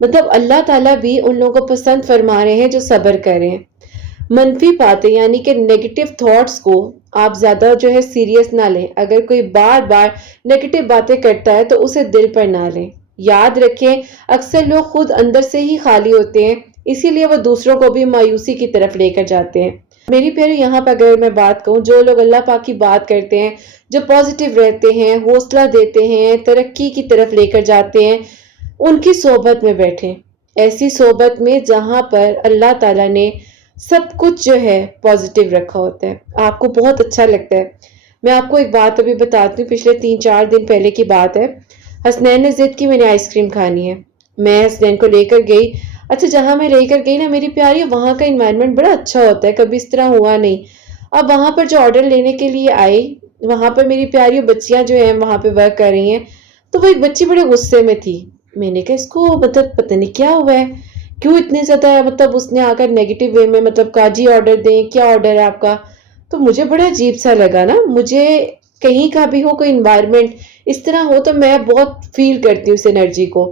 مطلب اللہ تعالیٰ بھی ان لوگوں کو پسند فرما رہے ہیں جو صبر کر رہے ہیں۔ منفی باتیں یعنی کہ نیگیٹو تھاٹس کو آپ زیادہ جو ہے سیریس نہ لیں۔ اگر کوئی بار بار نیگیٹو باتیں کرتا ہے تو اسے دل پر نہ لیں۔ یاد رکھیں اکثر لوگ خود اندر سے ہی خالی ہوتے ہیں، اسی لیے وہ دوسروں کو بھی مایوسی کی طرف لے کر جاتے ہیں۔ میری پیاری یہاں پر اگر میں بات کروں، جو لوگ اللہ پاک کی بات کرتے ہیں، جو پازیٹیو رہتے ہیں، حوصلہ دیتے ہیں، ترقی کی طرف لے کر جاتے ہیں، ان کی صحبت میں بیٹھیں۔ ایسی صحبت میں جہاں پر اللہ تعالیٰ نے سب کچھ جو ہے پازیٹیو رکھا ہوتا ہے، آپ کو بہت اچھا لگتا ہے۔ میں آپ کو ایک بات ابھی بتاتی ہوں، پچھلے 3-4 دن پہلے کی بات ہے۔ حسنین نے ضد کی میں نے آئس کریم کھانی ہے، میں حسنین کو لے کر گئی۔ اچھا جہاں میں لے کر گئی نا میری پیاری، وہاں کا انوائرمنٹ بڑا اچھا ہوتا ہے، کبھی اس طرح ہوا نہیں۔ اب وہاں پر جو آرڈر لینے کے لیے آئی، وہاں پر میری پیاری بچیاں جو ہیں وہاں پہ ورک کر رہی ہیں، تو وہ ایک بچی بڑے غصے میں تھی۔ میں نے کہا اس کو مطلب پتہ نہیں کیا ہوا ہے، کیوں اتنے زیادہ مطلب اس نے آ کر نیگیٹو وے میں مطلب کہا جی آرڈر دیں، کیا آرڈر ہے آپ کا؟ تو مجھے بڑا عجیب سا لگا نا، مجھے کہیں کا بھی ہو کوئی انوائرمنٹ اس طرح ہو تو میں بہت فیل کرتی ہوں اس انرجی کو۔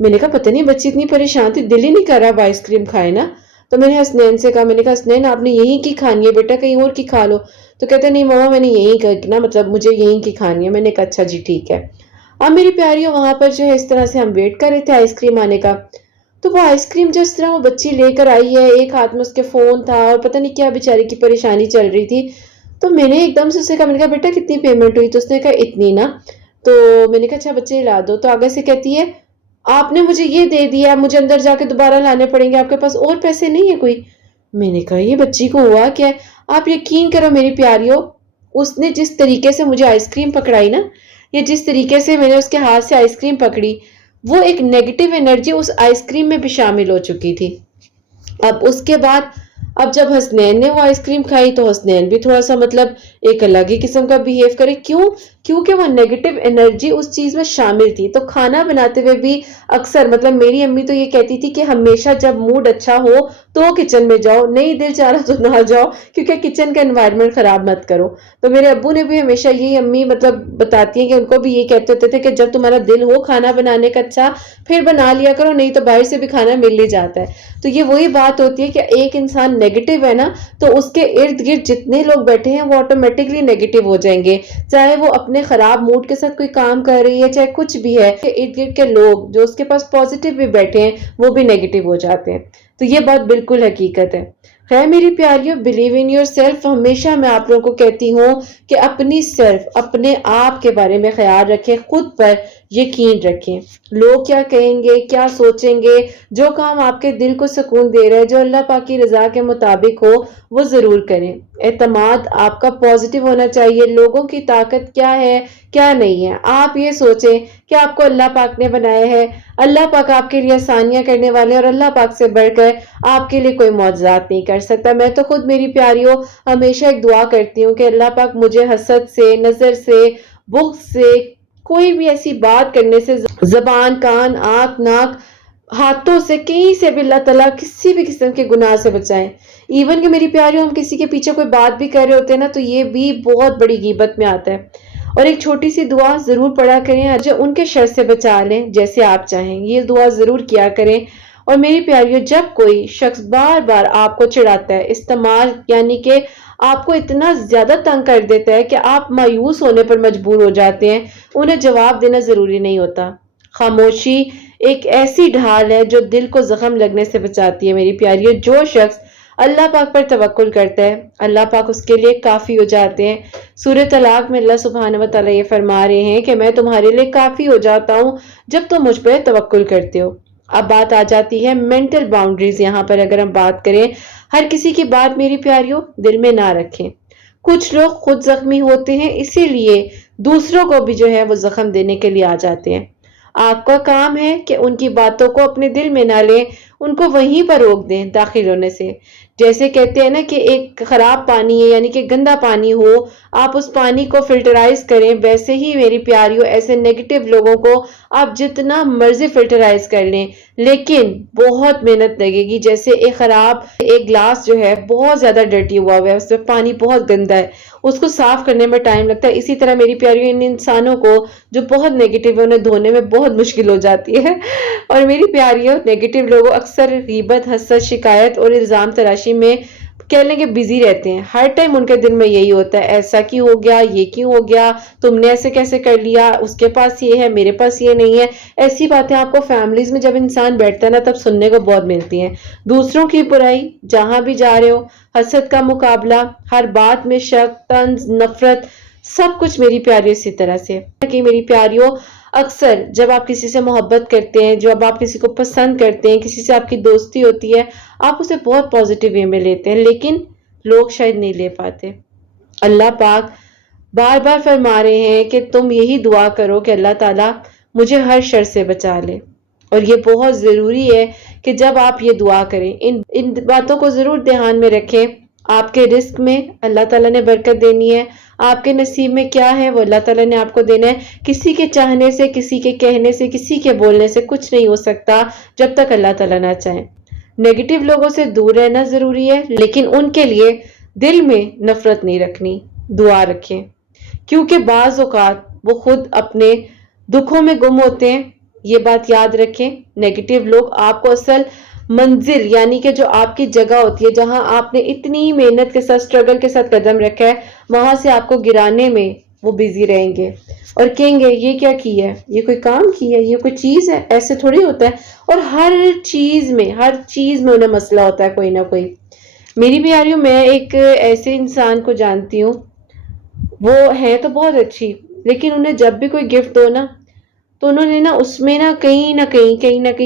میں نے کہا پتہ نہیں بچی اتنی پریشان تھی، دل ہی نہیں کر رہا وہ آئس کریم کھائے نا۔ تو میں نے حسنین سے کہا، میں نے کہا حسنین آپ نے یہیں کی کھانی ہے بیٹا، کہیں اور کی کھا لو۔ تو کہتے نہیں ماما میں نے یہیں کی نا، مطلب مجھے یہیں کی کھانی ہے۔ میں نے کہا اچھا جی ٹھیک ہے۔ اب میری پیاریوں وہاں پر جو ہے اس طرح سے ہم ویٹ کر رہے تھے آئس کریم آنے کا، تو وہ آئس کریم جس طرح وہ بچی لے کر آئی ہے، ایک ہاتھ میں اس کے فون تھا اور پتہ نہیں کیا بیچاری کی پریشانی چل رہی تھی۔ تو میں نے ایک دم سے اسے کہا، میں نے کہا بیٹا کتنی پیمنٹ ہوئی؟ تو اس نے کہا اتنی نا۔ تو میں نے کہا اچھا بچے لا دو۔ تو آگے سے کہتی ہے آپ نے مجھے یہ دے دیا، مجھے اندر جا کے دوبارہ لانے پڑیں گے، آپ کے پاس اور پیسے نہیں ہیں کوئی؟ میں نے کہا یہ بچی کو ہوا کیا ہے؟ آپ یقین کرو میری پیاریوں، اس نے جس طریقے سے مجھے آئس کریم پکڑائی نا، یا جس طریقے سے میں نے اس کے ہاتھ سے آئس کریم پکڑی، وہ ایک نیگیٹو انرجی اس آئس کریم میں بھی شامل ہو چکی تھی۔ اب اس کے بعد اب جب حسنین نے وہ آئس کریم کھائی تو حسنین بھی تھوڑا سا مطلب ایک الگ ہی قسم کا بیہیو کرے۔ کیونکہ وہ نیگیٹو انرجی اس چیز میں شامل تھی۔ تو کھانا بناتے ہوئے بھی اکثر مطلب میری امی تو یہ کہتی تھی کہ ہمیشہ جب موڈ اچھا ہو تو کچن میں جاؤ، نہیں دل چاہ رہا تو نہ جاؤ، کیونکہ کچن کا انوائرمنٹ خراب مت کرو۔ تو میرے ابو نے بھی ہمیشہ یہی امی مطلب بتاتی ہیں کہ ان کو بھی یہ کہتے ہوتے تھے کہ جب تمہارا دل ہو کھانا بنانے کا اچھا پھر بنا لیا کرو، نہیں تو باہر سے بھی کھانا مل ہی جاتا ہے۔ تو یہ وہی بات ہوتی ہے کہ ایک انسان نیگیٹو ہے نا، تو اس کے ارد گرد جتنے لوگ بیٹھے ہیں وہ آٹومیٹکلی نیگیٹو ہو جائیں گے، چاہے وہ اپنے خراب موڈ کے ساتھ کوئی کام کر رہی ہے، چاہے کچھ بھی ہے، کہ ارد گرد کے لوگ جو اس کے پاس پازیٹیو بھی بیٹھے ہیں وہ بھی نیگیٹو ہو جاتے ہیں۔ تو یہ بات بالکل حقیقت ہے۔ خیر میری پیاریوں، بلیو ان یور سیلف، ہمیشہ میں آپ لوگوں کو کہتی ہوں کہ اپنی سیلف، اپنے آپ کے بارے میں خیال رکھیں، خود پر یقین رکھیں۔ لوگ کیا کہیں گے، کیا سوچیں گے، جو کام آپ کے دل کو سکون دے رہا ہے، جو اللہ پاک کی رضا کے مطابق ہو، وہ ضرور کریں۔ اعتماد آپ کا پازیٹیو ہونا چاہیے۔ لوگوں کی طاقت کیا ہے کیا نہیں ہے، آپ یہ سوچیں کہ آپ کو اللہ پاک نے بنایا ہے، اللہ پاک آپ کے لیے آسانیاں کرنے والے اور اللہ پاک سے بڑھ کر آپ کے لیے کوئی معجزات نہیں کر سکتا۔ میں تو خود میری پیاریوں ہمیشہ ایک دعا کرتی ہوں کہ اللہ پاک مجھے حسد سے، نظر سے، بغض سے، کوئی بھی ایسی بات کرنے سے، زبان، کان، آنکھ، ناک، ہاتھوں سے، کہیں سے بھی اللہ تعالیٰ کسی بھی قسم کے گناہ سے بچائیں۔ ایون کہ میری پیاریوں ہم کسی کے پیچھے کوئی بات بھی کر رہے ہوتے ہیں نا، تو یہ بھی بہت بڑی غیبت میں آتا ہے۔ اور ایک چھوٹی سی دعا ضرور پڑھا کریں جو ان کے شر سے بچا لیں، جیسے آپ چاہیں یہ دعا ضرور کیا کریں۔ اور میری پیاریوں جب کوئی شخص بار بار آپ کو چڑھاتا ہے، استعمال یعنی کہ آپ کو اتنا زیادہ تنگ کر دیتا ہے کہ آپ مایوس ہونے پر مجبور ہو جاتے ہیں، انہیں جواب دینا ضروری نہیں ہوتا۔ خاموشی ایک ایسی ڈھال ہے جو دل کو زخم لگنے سے بچاتی ہے۔ میری پیاریوں جو شخص اللہ پاک پر توکل کرتا ہے، اللہ پاک اس کے لیے کافی ہو جاتے ہیں۔ سورہ طلاق میں اللہ سبحانہ و تعالیٰ یہ فرما رہے ہیں کہ میں تمہارے لیے کافی ہو جاتا ہوں جب تم مجھ پہ توکل کرتے ہو۔ اب بات آ جاتی ہے مینٹل باؤنڈریز۔ یہاں پر اگر ہم بات کریں، ہر کسی کی بات میری پیاریوں دل میں نہ رکھیں۔ کچھ لوگ خود زخمی ہوتے ہیں، اسی لیے دوسروں کو بھی جو ہے وہ زخم دینے کے لیے آ جاتے ہیں۔ آپ کا کام ہے کہ ان کی باتوں کو اپنے دل میں نہ لیں، ان کو وہیں پر روک دیں داخل ہونے سے۔ جیسے کہتے ہیں نا کہ ایک خراب پانی ہے یعنی کہ گندا پانی ہو، آپ اس پانی کو فلٹرائز کریں، ویسے ہی میری پیاریوں ایسے نیگیٹو لوگوں کو آپ جتنا مرضی فلٹرائز کر لیں، لیکن بہت محنت لگے گی۔ جیسے ایک گلاس جو ہے بہت زیادہ ڈرٹی ہوا ہے، اس میں پانی بہت گندا ہے، اس کو صاف کرنے میں ٹائم لگتا ہے. اسی طرح میری پیاریوں ان انسانوں کو جو بہت نیگیٹو ہے انہیں دھونے میں بہت مشکل ہو جاتی ہے. اور میری پیاریوں نیگیٹو لوگوں اکثر غیبت، حسد، شکایت اور الزام تراشی میں کہہ لیں کہ بزی رہتے ہیں. ہر ٹائم ان کے دل میں یہی ہوتا ہے، ایسا کیوں ہو گیا، یہ کیوں ہو گیا، تم نے ایسے کیسے کر لیا، اس کے پاس یہ ہے میرے پاس یہ نہیں ہے. ایسی باتیں آپ کو فیملیز میں جب انسان بیٹھتا ہے نا تب سننے کو بہت ملتی ہیں. دوسروں کی برائی جہاں بھی جا رہے ہو، حسد کا مقابلہ، ہر بات میں شک، طنز، نفرت، سب کچھ میری پیاریوں اسی طرح سے کہ میری پیاریوں اکثر جب آپ کسی سے محبت کرتے ہیں، جب آپ کسی کو پسند کرتے ہیں، کسی سے آپ کی دوستی ہوتی ہے، آپ اسے بہت پازیٹیو وے میں لیتے ہیں، لیکن لوگ شاید نہیں لے پاتے. اللہ پاک بار بار فرما رہے ہیں کہ تم یہی دعا کرو کہ اللہ تعالیٰ مجھے ہر شر سے بچا لے. اور یہ بہت ضروری ہے کہ جب آپ یہ دعا کریں ان باتوں کو ضرور دھیان میں رکھیں. آپ کے رزق میں اللہ تعالیٰ نے برکت دینی ہے، آپ کے نصیب میں کیا ہے وہ اللہ تعالیٰ نے آپ کو دینا ہے. کسی کے چاہنے سے، کسی کے کہنے سے، کسی کے بولنے سے کچھ نہیں ہو سکتا جب تک اللہ تعالیٰ نہ چاہیں. نیگیٹو لوگوں سے دور رہنا ضروری ہے، لیکن ان کے لیے دل میں نفرت نہیں رکھنی. دعا رکھیں، کیونکہ بعض اوقات وہ خود اپنے دکھوں میں گم ہوتے ہیں. یہ بات یاد رکھیں، نیگیٹو لوگ آپ کو اصل منزل یعنی کہ جو آپ کی جگہ ہوتی ہے جہاں آپ نے اتنی محنت کے ساتھ، اسٹرگل کے ساتھ قدم رکھا ہے، وہاں سے آپ کو گرانے میں وہ بزی رہیں گے اور کہیں گے یہ کیا کی ہے، یہ کوئی کام کی ہے، یہ کوئی چیز ہے. ایسے تھوڑی ہوتا ہے. اور ہر چیز میں انہیں مسئلہ ہوتا ہے کوئی نہ کوئی. میری پیاریوں، میں ایک ایسے انسان کو جانتی ہوں، وہ ہے تو بہت اچھی، لیکن انہیں جب بھی کوئی گفٹ دو نا تو انہوں نے نا اس میں نا کہیں نہ کہیں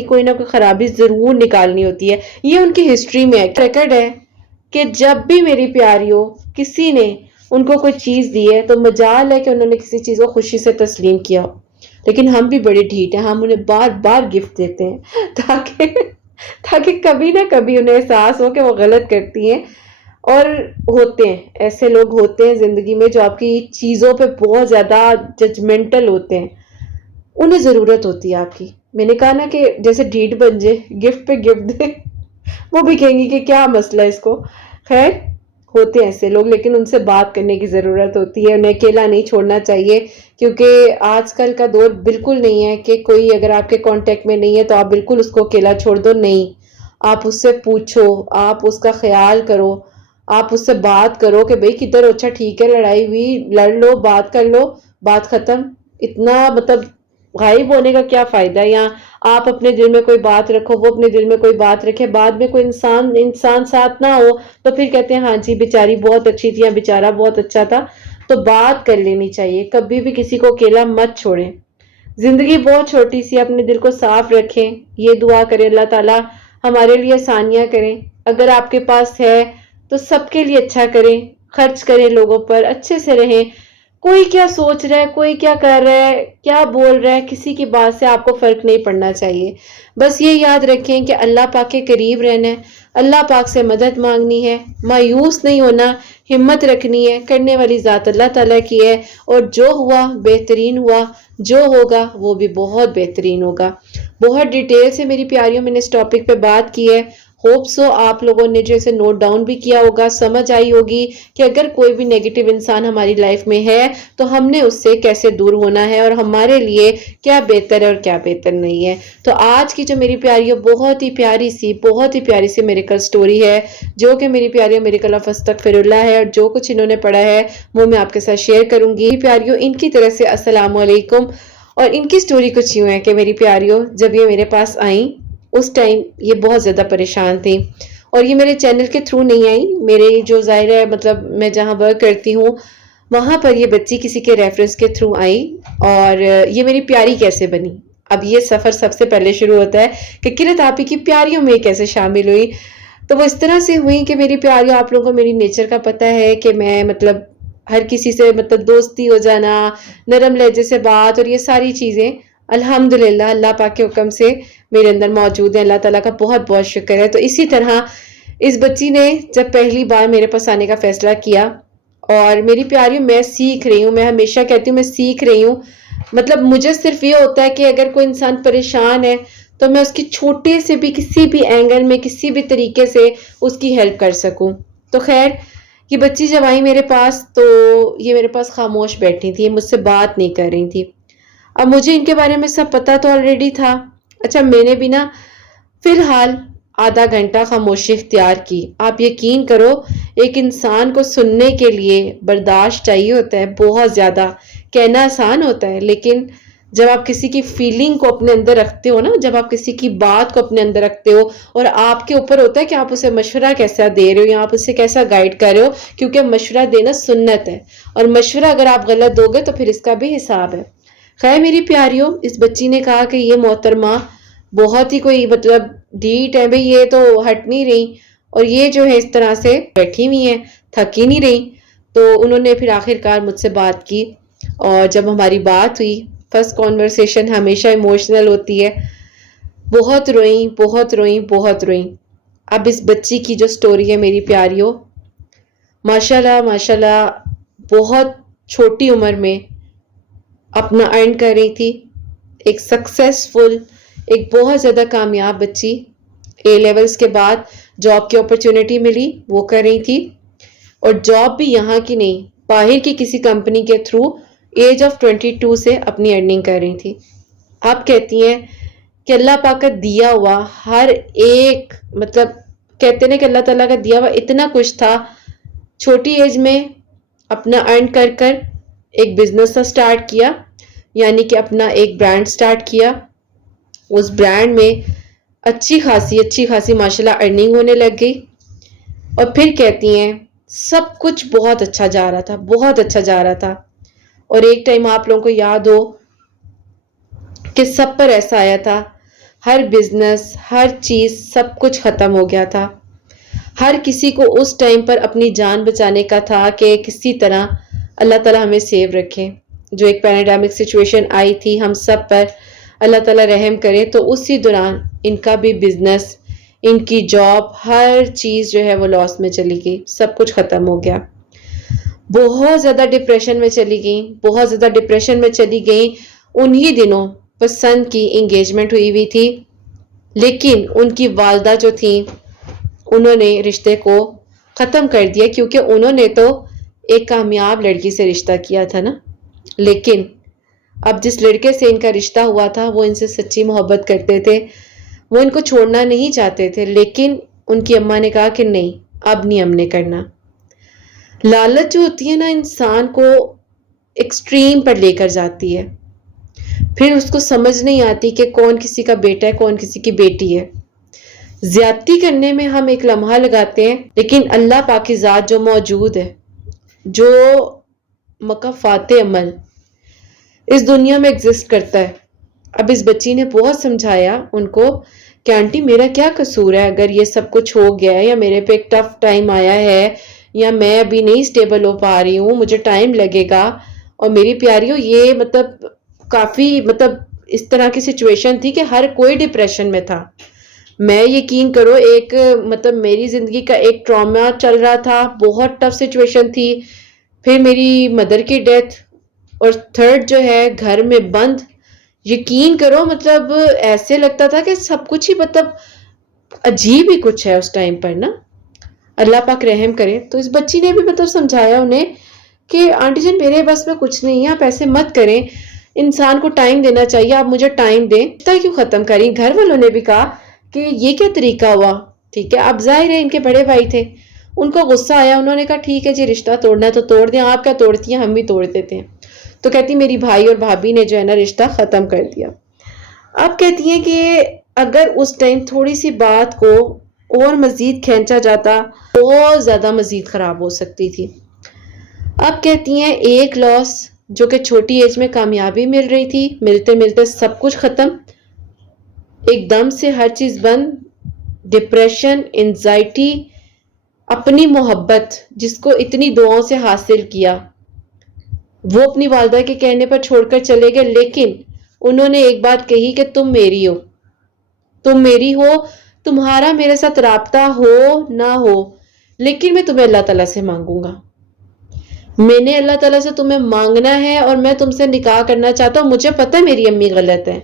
کوئی نہ کوئی خرابی ضرور نکالنی ہوتی ہے. یہ ان کی ہسٹری میں ریکارڈ ہے کہ جب بھی میری پیاریوں کسی نے ان کو کوئی چیز دی ہے تو مجال ہے کہ انہوں نے کسی چیز کو خوشی سے تسلیم کیا. لیکن ہم بھی بڑے ڈھیٹ ہیں، ہم انہیں بار بار گفٹ دیتے ہیں تاکہ کبھی نہ کبھی انہیں احساس ہو کہ وہ غلط کرتی ہیں. اور ہوتے ہیں ایسے لوگ ہوتے ہیں زندگی میں جو آپ کی چیزوں پہ بہت زیادہ ججمنٹل ہوتے ہیں. انہیں ضرورت ہوتی ہے آپ کی. میں نے کہا نا کہ جیسے ڈھیٹ بن جائے، گفٹ پہ گفٹ دے، وہ بھی کہیں گی کہ کیا مسئلہ ہے اس کو. خیر، ہوتے ہیں ایسے لوگ، لیکن ان سے بات کرنے کی ضرورت ہوتی ہے. انہیں اکیلا نہیں چھوڑنا چاہیے، کیونکہ آج کل کا دور بالکل نہیں ہے کہ کوئی اگر آپ کے کانٹیکٹ میں نہیں ہے تو آپ بالکل اس کو اکیلا چھوڑ دو. نہیں، آپ اس سے پوچھو، آپ اس کا خیال کرو، آپ اس سے بات کرو کہ بھئی کدھر ہو، اچھا ٹھیک ہے، لڑائی ہوئی، لڑ لو، بات کر لو، بات ختم. اتنا غائب ہونے کا کیا فائدہ ہے؟ یہاں آپ اپنے دل میں کوئی بات رکھو، وہ اپنے دل میں کوئی بات رکھے، بعد میں کوئی انسان ساتھ نہ ہو تو پھر کہتے ہیں ہاں جی بیچاری بہت اچھی تھی یا بیچارہ بہت اچھا تھا. تو بات کر لینی چاہیے، کبھی بھی کسی کو اکیلا مت چھوڑیں. زندگی بہت چھوٹی سی، اپنے دل کو صاف رکھیں. یہ دعا کریں اللہ تعالیٰ ہمارے لیے آسانیاں کریں. اگر آپ کے پاس ہے تو سب کے لیے اچھا کریں، خرچ کریں لوگوں پر، اچھے سے رہیں. کوئی کیا سوچ رہا ہے، کوئی کیا کر رہا ہے، کیا بول رہا ہے، کسی کی بات سے آپ کو فرق نہیں پڑنا چاہیے. بس یہ یاد رکھیں کہ اللہ پاک کے قریب رہنا ہے، اللہ پاک سے مدد مانگنی ہے، مایوس نہیں ہونا، ہمت رکھنی ہے. کرنے والی ذات اللہ تعالیٰ کی ہے، اور جو ہوا بہترین ہوا، جو ہوگا وہ بھی بہت بہترین ہوگا. بہت ڈیٹیل سے میری پیاریوں میں نے اس ٹاپک پہ بات کی ہے. ہوپ سو آپ لوگوں نے جو اسے نوٹ ڈاؤن بھی کیا ہوگا، سمجھ آئی ہوگی کہ اگر کوئی بھی نیگیٹو انسان ہماری لائف میں ہے تو ہم نے اس سے کیسے دور ہونا ہے اور ہمارے لیے کیا بہتر ہے اور کیا بہتر نہیں ہے. تو آج کی جو میری پیاریوں بہت ہی پیاری سی میریکل سٹوری ہے، جو کہ میری پیاریوں میریکل آف استغفراللہ ہے، اور جو کچھ انہوں نے پڑھا ہے وہ میں آپ کے ساتھ شیئر کروں گی. پیاریوں ان کی طرف سے السلام علیکم. اور ان کی سٹوری کچھ یوں ہے کہ میری پیاریوں جب یہ میرے پاس آئیں اس ٹائم یہ بہت زیادہ پریشان تھی، اور یہ میرے چینل کے تھرو نہیں آئی، میرے جو ظاہر ہے میں جہاں ورک کرتی ہوں وہاں پر یہ بچی کسی کے ریفرنس کے تھرو آئی. اور یہ میری پیاری کیسے بنی؟ اب یہ سفر سب سے پہلے شروع ہوتا ہے کہ کرت آپ ہی کی پیاریوں میں کیسے شامل ہوئی. تو وہ اس طرح سے ہوئی کہ میری پیاریوں، آپ لوگوں کو میری نیچر کا پتہ ہے کہ میں ہر کسی سے دوستی ہو جانا، نرم لہجے سے بات، اور یہ ساری چیزیں الحمدللہ اللہ پاک کے حکم سے میرے اندر موجود ہے. اللہ تعالیٰ کا بہت بہت شکر ہے. تو اسی طرح اس بچی نے جب پہلی بار میرے پاس آنے کا فیصلہ کیا، اور میری پیاریوں میں سیکھ رہی ہوں، میں ہمیشہ کہتی ہوں میں سیکھ رہی ہوں. مجھے صرف یہ ہوتا ہے کہ اگر کوئی انسان پریشان ہے تو میں اس کی چھوٹے سے بھی کسی بھی اینگل میں کسی بھی طریقے سے اس کی ہیلپ کر سکوں. تو خیر، یہ بچی جب آئی میرے پاس تو یہ میرے پاس خاموش بیٹھی تھی، مجھ سے بات نہیں کر رہی تھی۔ اب مجھے ان کے بارے میں سب پتا تو آلریڈی تھا۔ اچھا میں نے بھی نا فی الحال آدھا گھنٹہ خاموشی اختیار کی۔ آپ یقین کرو ایک انسان کو سننے کے لیے برداشت چاہیے ہوتا ہے بہت زیادہ۔ کہنا آسان ہوتا ہے لیکن جب آپ کسی کی فیلنگ کو اپنے اندر رکھتے ہو نا، جب آپ کسی کی بات کو اپنے اندر رکھتے ہو، اور آپ کے اوپر ہوتا ہے کہ آپ اسے مشورہ کیسا دے رہے ہو یا آپ اسے کیسا گائیڈ کر رہے ہو، کیونکہ مشورہ دینا سنت ہے، اور مشورہ اگر آپ غلط دو گے تو پھر اس کا بھی حساب ہے۔ خیر میری پیاریوں، اس بچی نے کہا کہ یہ محترمہ بہت ہی کوئی مطلب ڈھیٹ ہے بھئی، یہ تو ہٹ نہیں رہی اور یہ جو ہے اس طرح سے بیٹھی ہوئی ہیں، تھک ہی نہیں رہی۔ تو انہوں نے پھر آخر کار مجھ سے بات کی، اور جب ہماری بات ہوئی، فرسٹ کانورسیشن ہمیشہ ایموشنل ہوتی ہے، بہت روئیں بہت روئیں بہت روئیں۔ اب اس بچی کی جو سٹوری ہے میری پیاریوں، ماشاءاللہ ماشاءاللہ بہت چھوٹی عمر میں اپنا ارن کر رہی تھی، ایک سکسیسفل، ایک بہت زیادہ کامیاب بچی، اے لیولز کے بعد جاب کی اپرچونٹی ملی وہ کر رہی تھی، اور جاب بھی یہاں کی نہیں، باہر کی کسی کمپنی کے تھرو ایج آف 22 سے اپنی ارننگ کر رہی تھی۔ آپ کہتی ہیں کہ اللہ پاک کا دیا ہوا ہر ایک، مطلب کہتے ہیں کہ اللہ تعالیٰ کا دیا ہوا اتنا کچھ تھا، چھوٹی ایج میں اپنا ارن کر کر ایک بزنس سٹارٹ کیا، یعنی کہ اپنا ایک برانڈ سٹارٹ کیا، اس برانڈ میں اچھی خاصی ماشاءاللہ ارننگ ہونے لگ گئی، اور پھر کہتی ہیں سب کچھ بہت اچھا جا رہا تھا، بہت اچھا جا رہا تھا، اور ایک ٹائم آپ لوگوں کو یاد ہو کہ سب پر ایسا آیا تھا، ہر بزنس، ہر چیز، سب کچھ ختم ہو گیا تھا، ہر کسی کو اس ٹائم پر اپنی جان بچانے کا تھا کہ کسی طرح اللہ تعالیٰ ہمیں سیو رکھے۔ جو ایک پینڈیمک سچویشن آئی تھی ہم سب پر، اللہ تعالیٰ رحم کرے، تو اسی دوران ان کا بھی بزنس، ان کی جاب، ہر چیز جو ہے وہ لاس میں چلی گئی، سب کچھ ختم ہو گیا۔ بہت زیادہ ڈپریشن میں چلی گئیں، بہت زیادہ ڈپریشن میں چلی گئیں۔ انہی دنوں پسند کی انگیجمنٹ ہوئی ہوئی تھی، لیکن ان کی والدہ جو تھیں انہوں نے رشتے کو ختم کر دیا، کیونکہ انہوں نے تو ایک کامیاب لڑکی سے رشتہ کیا تھا نا۔ لیکن اب جس لڑکے سے ان کا رشتہ ہوا تھا وہ ان سے سچی محبت کرتے تھے، وہ ان کو چھوڑنا نہیں چاہتے تھے، لیکن ان کی اماں نے کہا کہ نہیں، اب نہیں ہم نے کرنا۔ لالچ جو ہوتی ہے نا انسان کو ایکسٹریم پر لے کر جاتی ہے، پھر اس کو سمجھ نہیں آتی کہ کون کسی کا بیٹا ہے کون کسی کی بیٹی ہے۔ زیادتی کرنے میں ہم ایک لمحہ لگاتے ہیں، لیکن اللہ پاک کی ذات جو موجود ہے، جو مکافات عمل اس دنیا میں ایگزسٹ کرتا ہے۔ اب اس بچی نے بہت سمجھایا ان کو کہ آنٹی میرا کیا قصور ہے اگر یہ سب کچھ ہو گیا ہے، یا میرے پہ ایک ٹف ٹائم آیا ہے، یا میں ابھی نہیں سٹیبل ہو پا رہی ہوں، مجھے ٹائم لگے گا۔ اور میری پیاریوں یہ کافی اس طرح کی سچویشن تھی کہ ہر کوئی ڈپریشن میں تھا۔ میں یقین کرو ایک میری زندگی کا ایک ٹراما چل رہا تھا، بہت ٹف سچویشن تھی، پھر میری مدر کی ڈیتھ، اور تھرڈ جو ہے گھر میں بند۔ یقین کرو ایسے لگتا تھا کہ سب کچھ ہی عجیب ہی کچھ ہے اس ٹائم پر نا۔ اللہ پاک رحم کرے۔ تو اس بچی نے بھی سمجھایا انہیں کہ آنٹی جان میرے بس میں کچھ نہیں ہے، آپ ایسے مت کریں، انسان کو ٹائم دینا چاہیے، آپ مجھے ٹائم دیں، اتنا کیوں ختم کریں۔ گھر والوں نے بھی کہا کہ یہ کیا طریقہ ہوا، ٹھیک ہے۔ اب ظاہر ہے ان کے بڑے بھائی تھے، ان کو غصہ آیا، انہوں نے کہا ٹھیک ہے جی رشتہ توڑنا ہے تو توڑ دیں، آپ کیا توڑتی ہیں، ہم بھی توڑ دیتے ہیں۔ تو کہتی میری بھائی اور بھابھی نے جو ہے نا رشتہ ختم کر دیا۔ اب کہتی ہیں کہ اگر اس ٹائم تھوڑی سی بات کو اور مزید کھینچا جاتا بہت زیادہ مزید خراب ہو سکتی تھی۔ اب کہتی ہیں ایک لاس جو کہ چھوٹی ایج میں کامیابی مل رہی تھی، ملتے ملتے سب کچھ ختم، ایک دم سے ہر چیز بند، ڈپریشن، انزائٹی، اپنی محبت جس کو اتنی دعاؤں سے حاصل کیا وہ اپنی والدہ کے کہنے پر چھوڑ کر چلے گئے، لیکن انہوں نے ایک بات کہی کہ تم میری ہو، تم میری ہو، تمہارا میرے ساتھ رابطہ ہو نہ ہو، لیکن میں تمہیں اللہ تعالیٰ سے مانگوں گا، میں نے اللہ تعالیٰ سے تمہیں مانگنا ہے، اور میں تم سے نکاح کرنا چاہتا ہوں۔ مجھے پتہ ہے میری امی غلط ہے،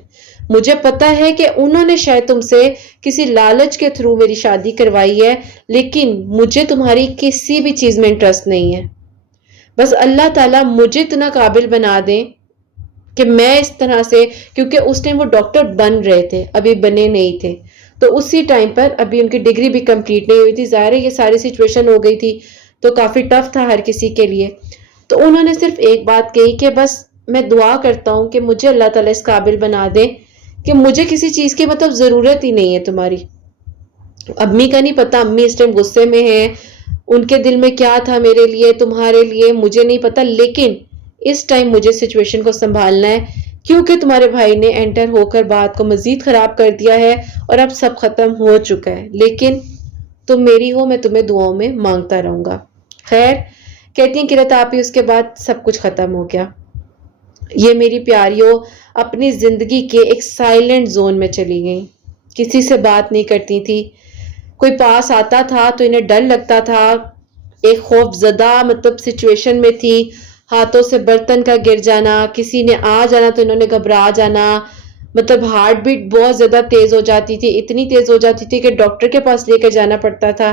مجھے پتا ہے کہ انہوں نے شاید تم سے کسی لالچ کے تھرو میری شادی کروائی ہے، لیکن مجھے تمہاری کسی بھی چیز میں انٹرسٹ نہیں ہے. بس اللہ تعالیٰ مجھے اتنا قابل بنا دیں کہ میں اس طرح سے، کیونکہ اس ٹائم وہ ڈاکٹر بن رہے تھے، ابھی بنے نہیں تھے، تو اسی ٹائم پر ابھی ان کی ڈگری بھی کمپلیٹ نہیں ہوئی تھی. ظاہر ہے یہ ساری سچویشن ہو گئی تھی تو کافی ٹف تھا ہر کسی کے لیے. تو انہوں نے صرف ایک بات کہی کہ بس میں دعا کرتا ہوں کہ مجھے اللہ تعالیٰ اس قابل بنا دے کہ مجھے کسی چیز کی مطلب ضرورت ہی نہیں ہے تمہاری. امی کا نہیں پتا، امی اس ٹائم غصے میں ہیں، ان کے دل میں کیا تھا میرے لیے تمہارے لیے مجھے نہیں پتا، لیکن اس ٹائم مجھے سچویشن کو سنبھالنا ہے کیونکہ تمہارے بھائی نے انٹر ہو کر بات کو مزید خراب کر دیا ہے اور اب سب ختم ہو چکا ہے. لیکن تم میری ہو، میں تمہیں دعاؤں میں مانگتا رہوں گا. خیر، کہتی ہیں قرۃ آپی اس کے بعد سب کچھ ختم ہو گیا. یہ میری پیاریوں اپنی زندگی کے ایک سائلنٹ زون میں چلی گئیں. کسی سے بات نہیں کرتی تھی، کوئی پاس آتا تھا تو انہیں ڈر لگتا تھا، ایک خوف زدہ مطلب سچویشن میں تھی. ہاتھوں سے برتن کا گر جانا، کسی نے آ جانا تو انہوں نے گھبرا جانا، مطلب ہارٹ بیٹ بہت زیادہ تیز ہو جاتی تھی، اتنی تیز ہو جاتی تھی کہ ڈاکٹر کے پاس لے کر جانا پڑتا تھا.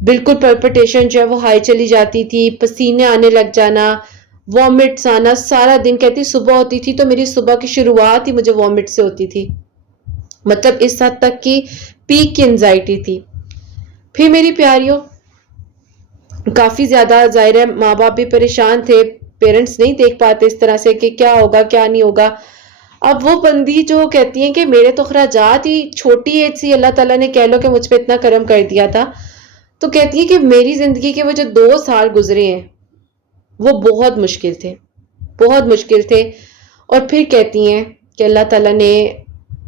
بالکل پلپٹیشن جو ہے وہ ہائی چلی جاتی تھی، پسینے آنے لگ جانا، وامٹس آنا. سارا دن کہتی صبح ہوتی تھی تو میری صبح کی شروعات ہی مجھے وامٹ سے ہوتی تھی. مطلب اس حد تک کی پیک کی انزائٹی تھی. پھر میری پیاریوں کافی زیادہ ظاہر ہے ماں باپ بھی پریشان تھے، پیرنٹس نہیں دیکھ پاتے اس طرح سے کہ کیا ہوگا کیا نہیں ہوگا. اب وہ بندی جو کہتی ہیں کہ میرے تو اخراجات ہی چھوٹی ایج سے اللہ تعالیٰ نے کہہ لو کہ مجھ پہ اتنا کرم کر دیا تھا، تو کہتی ہیں کہ میری زندگی کے وہ جو 2 سال گزرے ہیں وہ بہت مشکل تھے، بہت مشکل تھے. اور پھر کہتی ہیں کہ اللہ تعالیٰ نے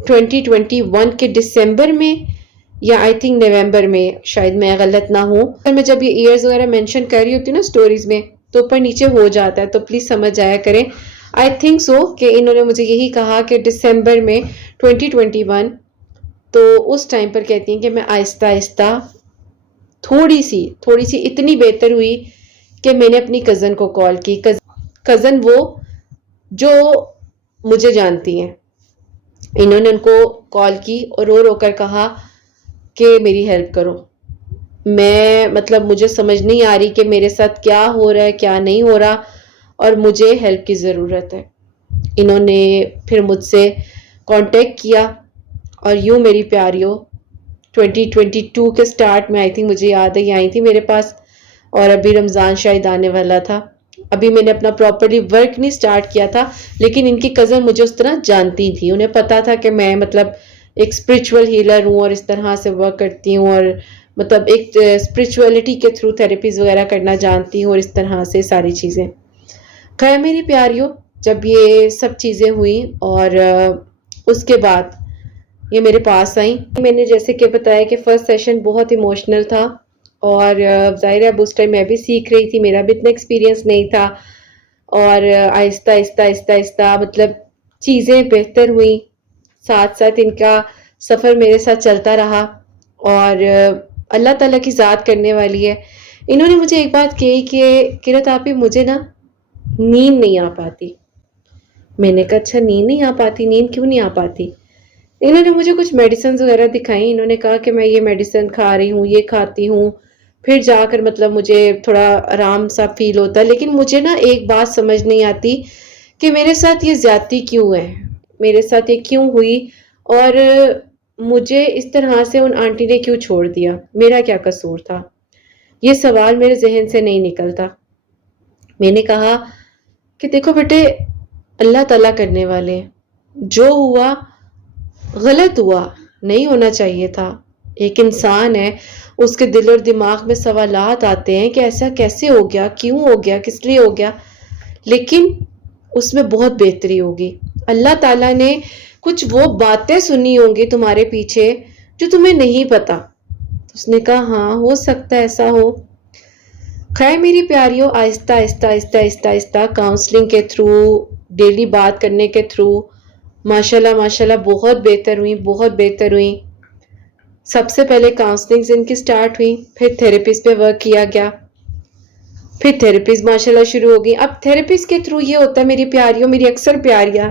2021 کے دسمبر میں یا آئی تھنک نومبر میں، شاید میں غلط نہ ہوں، میں جب یہ ایئرز وغیرہ مینشن کر رہی ہوتی ہوں نا سٹوریز میں تو اوپر نیچے ہو جاتا ہے، تو پلیز سمجھ جایا کریں. آئی تھنک سو کہ انہوں نے مجھے یہی کہا کہ دسمبر میں 2021. تو اس ٹائم پر کہتی ہیں کہ میں آہستہ آہستہ تھوڑی سی اتنی بہتر ہوئی کہ میں نے اپنی کزن کو کال کی. کزن وہ جو مجھے جانتی ہیں، انہوں نے ان کو کال کی اور رو رو کر کہا کہ میری ہیلپ کرو. میں مطلب مجھے سمجھ نہیں آ رہی کہ میرے ساتھ کیا ہو رہا ہے کیا نہیں ہو رہا اور مجھے ہیلپ کی ضرورت ہے. انہوں نے پھر مجھ سے کانٹیکٹ کیا اور یوں میری پیاریوں 2022 کے سٹارٹ میں آئی تھی، مجھے یاد ہے یہ آئی تھی میرے پاس، اور ابھی رمضان شاید آنے والا تھا. ابھی میں نے اپنا پراپرلی ورک نہیں سٹارٹ کیا تھا، لیکن ان کی کزن مجھے اس طرح جانتی تھی، انہیں پتا تھا کہ میں مطلب ایک اسپرچول ہیلر ہوں اور اس طرح سے ورک کرتی ہوں اور مطلب ایک اسپرچولیٹی کے تھرو تھراپیز وغیرہ کرنا جانتی ہوں اور اس طرح سے ساری چیزیں. خیر میری پیاریوں، جب یہ سب چیزیں ہوئیں اور اس کے بعد یہ میرے پاس آئیں، میں نے جیسے کہ بتایا کہ فرسٹ سیشن بہت ایموشنل تھا اور ظاہر ہے اب اس ٹائم میں بھی سیکھ رہی تھی، میرا بھی اتنا ایکسپیرینس نہیں تھا، اور آہستہ آہستہ آہستہ آہستہ مطلب چیزیں بہتر ہوئیں. ساتھ ساتھ ان کا سفر میرے ساتھ چلتا رہا اور اللہ تعالیٰ کی ذات کرنے والی ہے. انہوں نے مجھے ایک بات کہی کہ قرۃ آپی مجھے نا نیند نہیں آ پاتی. میں نے کہا اچھا نیند نہیں آ پاتی، نیند کیوں نہیں آ پاتی؟ انہوں نے مجھے کچھ میڈیسنز وغیرہ دکھائیں. انہوں نے کہا کہ میں یہ میڈیسن کھا رہی ہوں، یہ کھاتی ہوں، پھر جا کر مطلب مجھے تھوڑا آرام سا فیل ہوتا ہے. لیکن مجھے نا ایک بات سمجھ نہیں آتی کہ میرے ساتھ یہ زیادتی کیوں ہے، میرے ساتھ یہ کیوں ہوئی اور مجھے اس طرح سے ان آنٹی نے کیوں چھوڑ دیا، میرا کیا قصور تھا؟ یہ سوال میرے ذہن سے نہیں نکلتا. میں نے کہا کہ دیکھو بیٹے، اللہ تعالیٰ کرنے والے ہیں، جو ہوا غلط ہوا، نہیں ہونا چاہیے تھا. ایک انسان ہے، اس کے دل اور دماغ میں سوالات آتے ہیں کہ ایسا کیسے ہو گیا، کیوں ہو گیا، کس لیے ہو گیا، لیکن اس میں بہت بہتری ہوگی. اللہ تعالیٰ نے کچھ وہ باتیں سنی ہوں گی تمہارے پیچھے جو تمہیں نہیں پتا. اس نے کہا ہاں ہو سکتا ہے ایسا ہو. خیر میری پیاریوں، آہستہ آہستہ آہستہ آہستہ آہستہ کاؤنسلنگ کے تھرو، ڈیلی بات کرنے کے تھرو ماشاءاللہ ماشاءاللہ بہت بہتر ہوئی، بہت بہتر ہوئی. سب سے پہلے کاؤنسلنگ ان کی سٹارٹ ہوئی، پھر تھراپیز پہ ورک کیا گیا، پھر تھراپیز ماشاءاللہ شروع ہو گئی. اب تھراپیز کے تھرو یہ ہوتا ہے میری پیاریوں، میری اکثر پیاریاں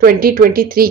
2023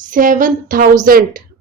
7000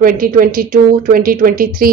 2022 2023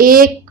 1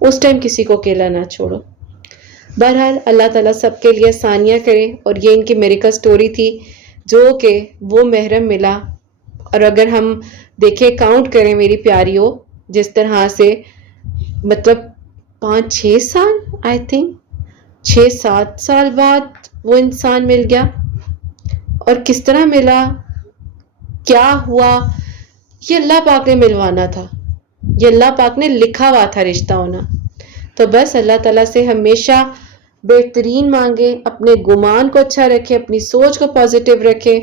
اس ٹائم کسی کو اکیلا نہ چھوڑو۔ بہرحال اللہ تعالیٰ سب کے لیے آسانیاں کرے، اور یہ ان کی میریکل سٹوری تھی جو کہ وہ محرم ملا۔ اور اگر ہم دیکھیں کاؤنٹ کریں میری پیاریوں، جس طرح سے مطلب 5-6 سال، آئی تھنک 6-7 سال بعد وہ انسان مل گیا، اور کس طرح ملا، کیا ہوا، یہ اللہ پاک نے ملوانا تھا، یہ اللہ پاک نے لکھا ہوا تھا رشتہ ہونا۔ تو بس اللہ تعالیٰ سے ہمیشہ بہترین مانگے، اپنے گمان کو اچھا رکھے، اپنی سوچ کو پازیٹیو رکھے،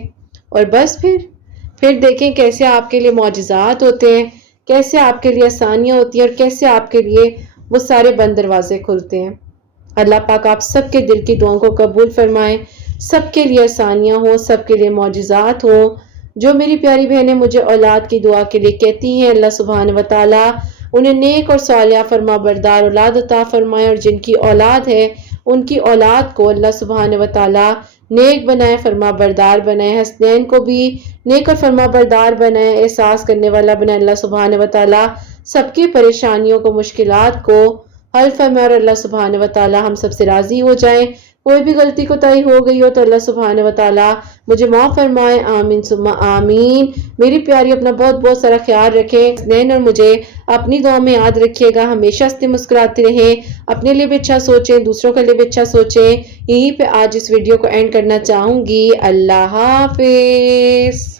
اور بس پھر دیکھیں کیسے آپ کے لیے معجزات ہوتے ہیں، کیسے آپ کے لیے آسانیاں ہوتی ہیں، اور کیسے آپ کے لیے وہ سارے بند دروازے کھلتے ہیں۔ اللہ پاک آپ سب کے دل کی دعاؤں کو قبول فرمائے، سب کے لیے آسانیاں ہوں، سب کے لیے معجزات ہوں۔ جو میری پیاری بہنیں مجھے اولاد کی دعا کے لیے کہتی ہیں، اللہ سبحانہ و تعالیٰ انہیں نیک اور صالحہ فرما بردار اولاد عطا فرمائے، اور جن کی اولاد ہے ان کی اولاد کو اللہ سبحانہ و تعالیٰ نیک بنائے، فرما بردار بنائے، حسنین کو بھی نیک اور فرما بردار بنائے، احساس کرنے والا بنائے۔ اللہ سبحانہ و تعالیٰ سب کی پریشانیوں کو، مشکلات کو حل فرمائے، اور اللہ سبحانہ و تعالیٰ ہم سب سے راضی ہو جائیں۔ کوئی بھی غلطی کوتاہی ہو گئی ہو تو اللہ سبحانہ و تعالیٰ مجھے معاف فرمائے، آمین ثم آمین۔ میری پیاری اپنا بہت بہت سارا خیال رکھیں، حسنین اور مجھے اپنی دعا میں یاد رکھیے گا، ہمیشہ ہنستے مسکراتے رہیں، اپنے لیے بھی اچھا سوچیں، دوسروں کے لیے بھی اچھا سوچیں۔ یہیں پہ آج اس ویڈیو کو اینڈ کرنا چاہوں گی۔ اللہ حافظ۔